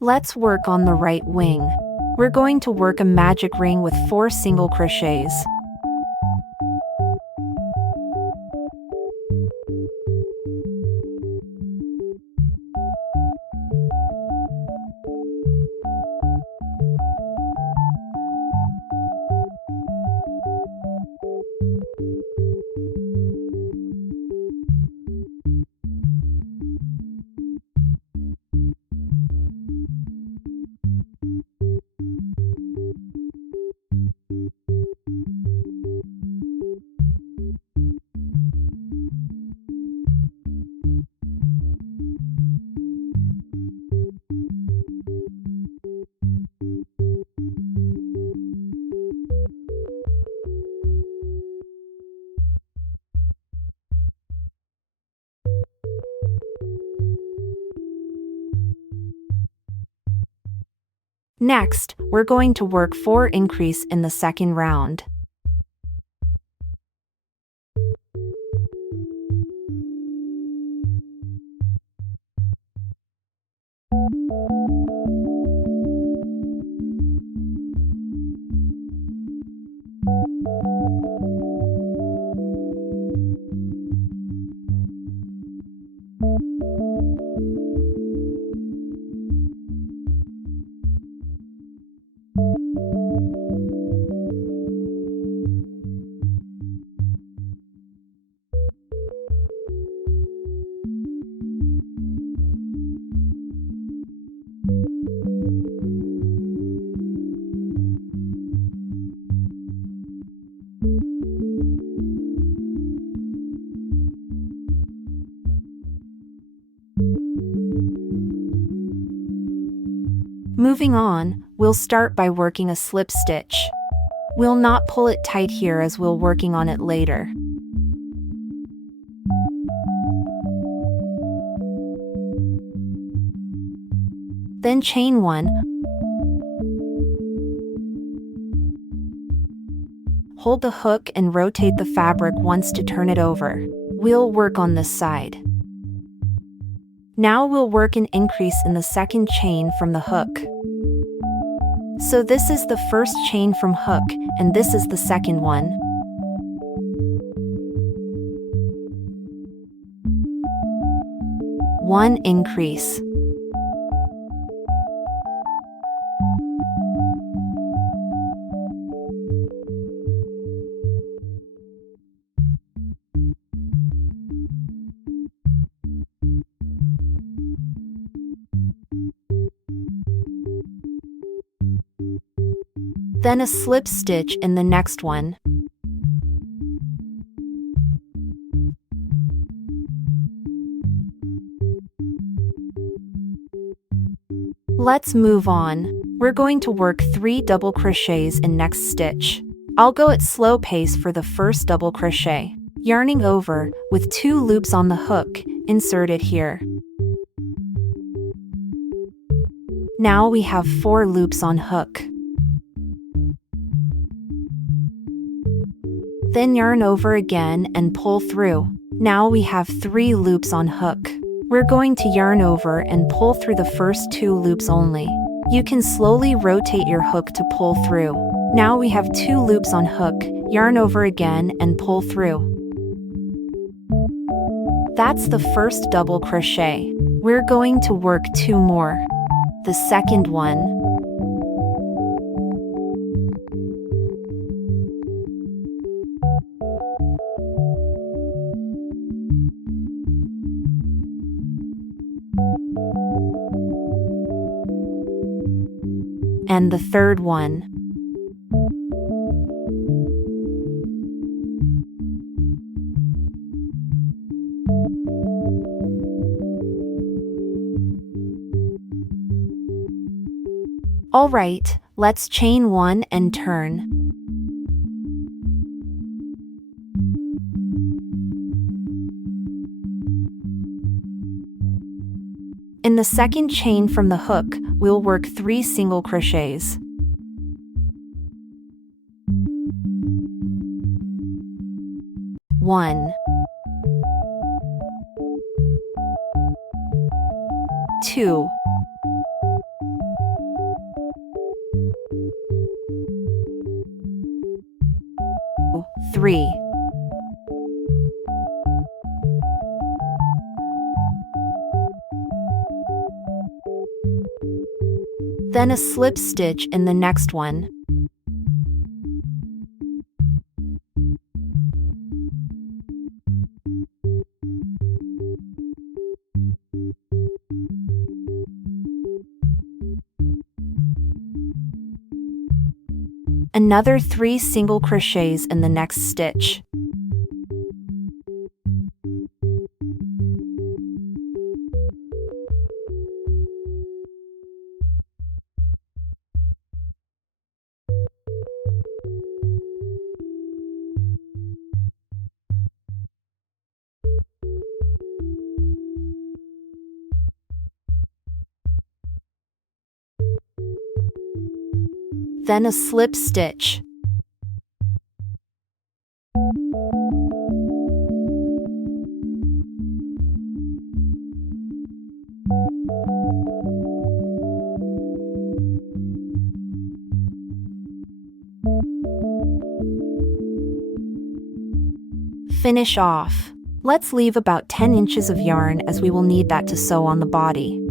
Let's work on the right wing. We're going to work a magic ring with 4 single crochets. Next, we're going to work 4 increase in the second round. Moving on, we'll start by working a slip stitch. We'll not pull it tight here as we'll working on it later. Then chain 1. Hold the hook and rotate the fabric once to turn it over. We'll work on this side. Now we'll work an increase in the second chain from the hook. So this is the first chain from hook, and this is the second one. One increase. Then a slip stitch in the next one. Let's move on. We're going to work 3 double crochets in next stitch. I'll go at slow pace for the first double crochet. Yarning over, with 2 loops on the hook, insert it here. Now we have 4 loops on hook. Then yarn over again and pull through. Now we have 3 loops on hook. We're going to yarn over and pull through the first 2 loops only. You can slowly rotate your hook to pull through. Now we have 2 loops on hook, yarn over again and pull through. That's the first double crochet. We're going to work 2 more. The second one. And the third one. All right, let's chain 1 and turn. In the second chain from the hook, we'll work 3 single crochets. One, 2, 3. Then a slip stitch in the next one. Another 3 single crochets in the next stitch. Then a slip stitch. Finish off. Let's leave about 10 inches of yarn as we will need that to sew on the body.